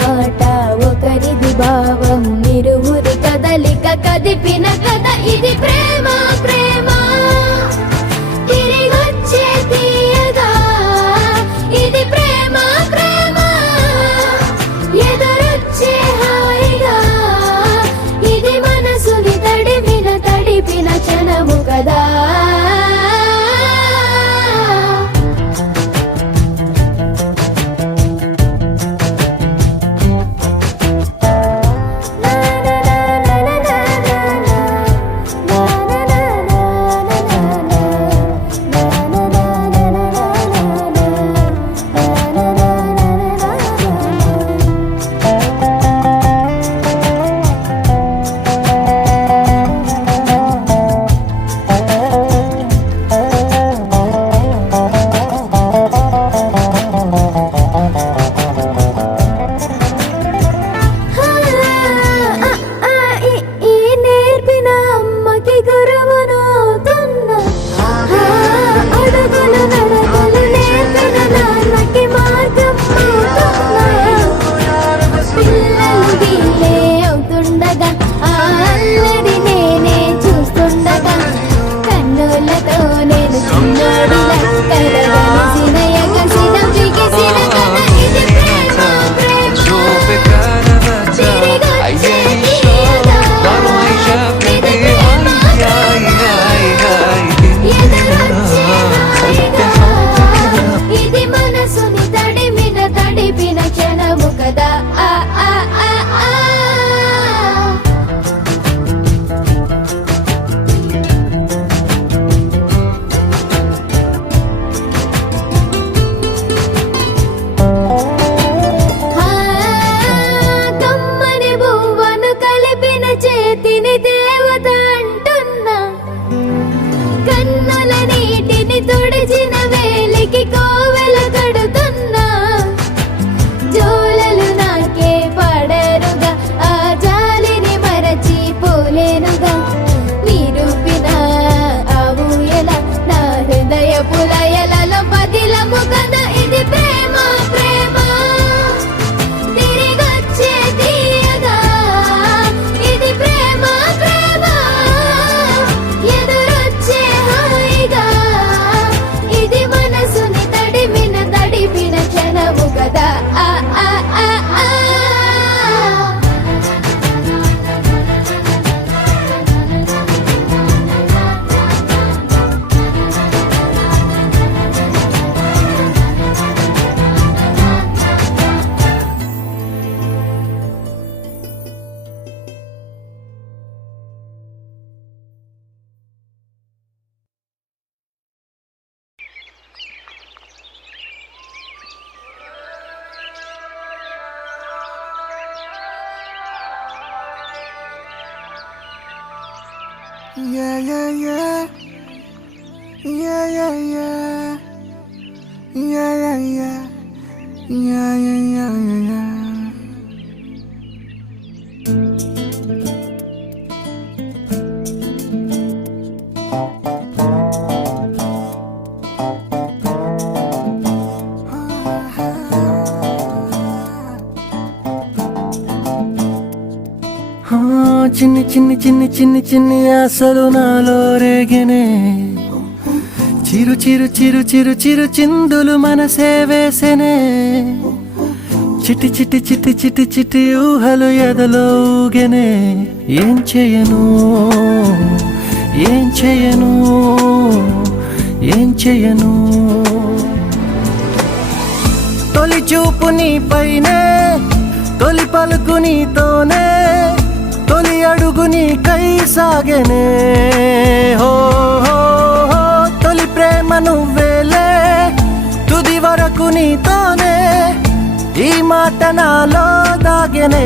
మాట ఒకరిది భావం ఇరువురి కదలిక కదిపిన కథ ఇది ప్రేమ ప్రేమ తిరిగొచ్చే తీయగా ఇది ప్రేమ ప్రేమ ఎదురొచ్చే హాయిగా ఇది మనసుని తడిపిన క్షణము కదా Yeah, yeah, yeah. Yeah, yeah, yeah. Yeah, yeah, yeah. Yeah, yeah, yeah, yeah, yeah. చిన్ని చిన్ని చిన్ని చిన్ని చిన్ని ఆశలు నాలో రేగనే చిరు చిరు చిరు చిరు చిరు చిందులు మనసే వేసెనే చిట్టి చిట్టి చిట్టి చిట్టి చిట్టి ఊహలు ఎదలో ఊగెనే ఏం చేయను ఏం చేయను ఏం చేయను తొలి చూపు నీ పైనే తొలి పలుకు నీతోనే తొలి అడుగు నీకై సాగెనే హో హో హో తొలి ప్రేమ నువ్వేలే తుది వరకు నీతోనే ఈ మాట నాలో దాగెనే